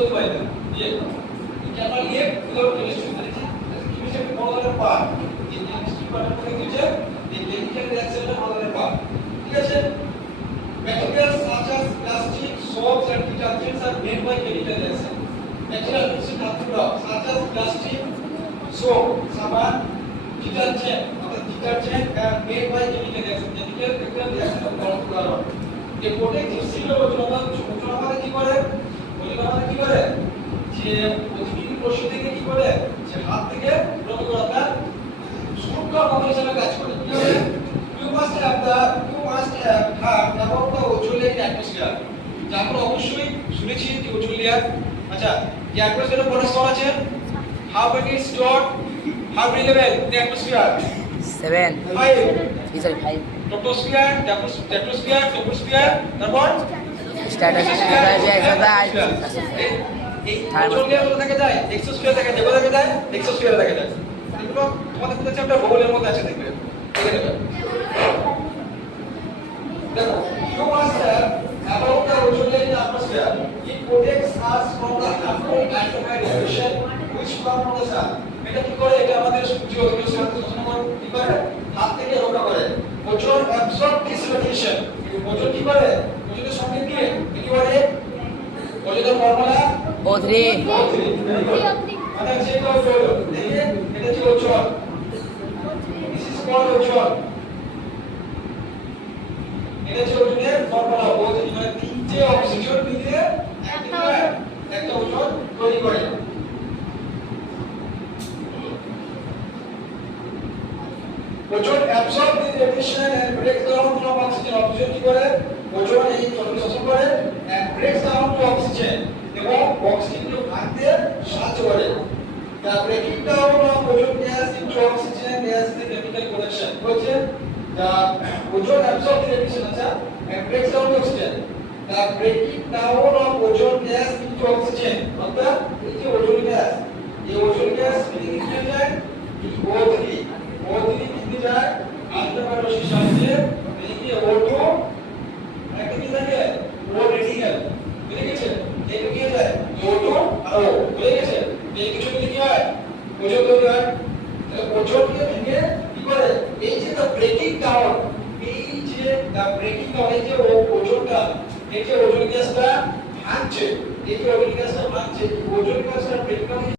বলতে পারি না যে can live without chemistry chemistry একটা বড় ধরনের পার্ট এই কেমিস্ট্রি পার্টের মধ্যে কি হচ্ছে এই কেমিক্যাল রিঅ্যাকশনটা বড় ধরনের পার্ট ঠিক আছে materials such as plastic soaps and detergents are made by chemical reaction material কিছু ধাতু such as plastic soap সাবান detergent অর্থাৎ detergent are made by chemical reaction chemical reaction উদাহরণ এই প্রোটেক্টিভ সিলের ওজনমান কি করে ওজনমান কি করে যে অতিবিহীন কোষ থেকে কি করে যে হাত থেকে রোধ করাটা সুরক্ষা বন্ধ হিসেবে কাজ করে you must have about the ozone layer in atmosphere যা আমরা অবশ্যই শুনেছি যে ওজোন লেয়ার আচ্ছা যে অ্যাটমসফিয়ারে কত স্তর আছে how many stored how many level in the atmosphere 7 5 sorry 5 troposphere troposphere তারপর স্ট্র্যাটোস্ফিয়ার এই ওজোন লেয়ার কোথা থেকে যায় এক্সোস্ফিয়ার থেকে যায় কোথা থেকে যায় এক্সোস্ফিয়ার থেকে যায় এগুলো তোমাদের কাছে চ্যাপ্টার ভূগোলের মধ্যে আছে দেখবে দেখে নেবে দেখো you must have about the ozone layer in the atmosphere it protects us from the harmful ultraviolet radiation which come from the sun এটা কি করে এটা আমাদের সূর্য শোষণ কি করে হাত থেকে রক্ষা করে ozone absorb this radiation ozone কি করে ওজনের সঙ্গে দিয়ে কি করে ওজনের ফর্মুলা O3 মানে যে হলো দেখে এটা হচ্ছে ozone this is called ozone এটা হচ্ছে ওজনের ফর্মুলা O3 মানে তিনটে অক্সিজেন মিলে একটা ওজোন তৈরি করে ozone absorb the radiation and breaks down from oxygen oxygen কি করে ওজোন এই শোষণ করে and breaks down to oxygen এবং অক্সিজেনকে ভাঙতে সাহায্য করে the breaking down of ozone gas into oxygen gas is chemical production হচ্ছে the ozone absorb the radiation আচ্ছা and breaks down to oxygen the breaking down of ozone gas into oxygen অর্থাৎ এই যে ওজোন গ্যাস এই ozone gas কি যায় O3 বৃদ্ধি যায় আলট্রাভায়োলেট রশ্মির সাহায্যে এদিকে O2 একটা কি থাকে O রেডিক্যাল বুঝে গেছে এই কি যায় O2 আর O বুঝে গেছে এই কিছু কি হয় ওজোন তৈরি হয় ওজোনকে ভেঙে কি করে এই যে দ্য ব্রেকিং ডাউন এই যে দ্য ব্রেকিং ডাউন এই যে ওজোনটা এই যে ওজোন গ্যাসটা ভাঙছে এই যে ওজোন গ্যাসটা ভাঙছে ওজোন গ্যাসটা ব্রেকিং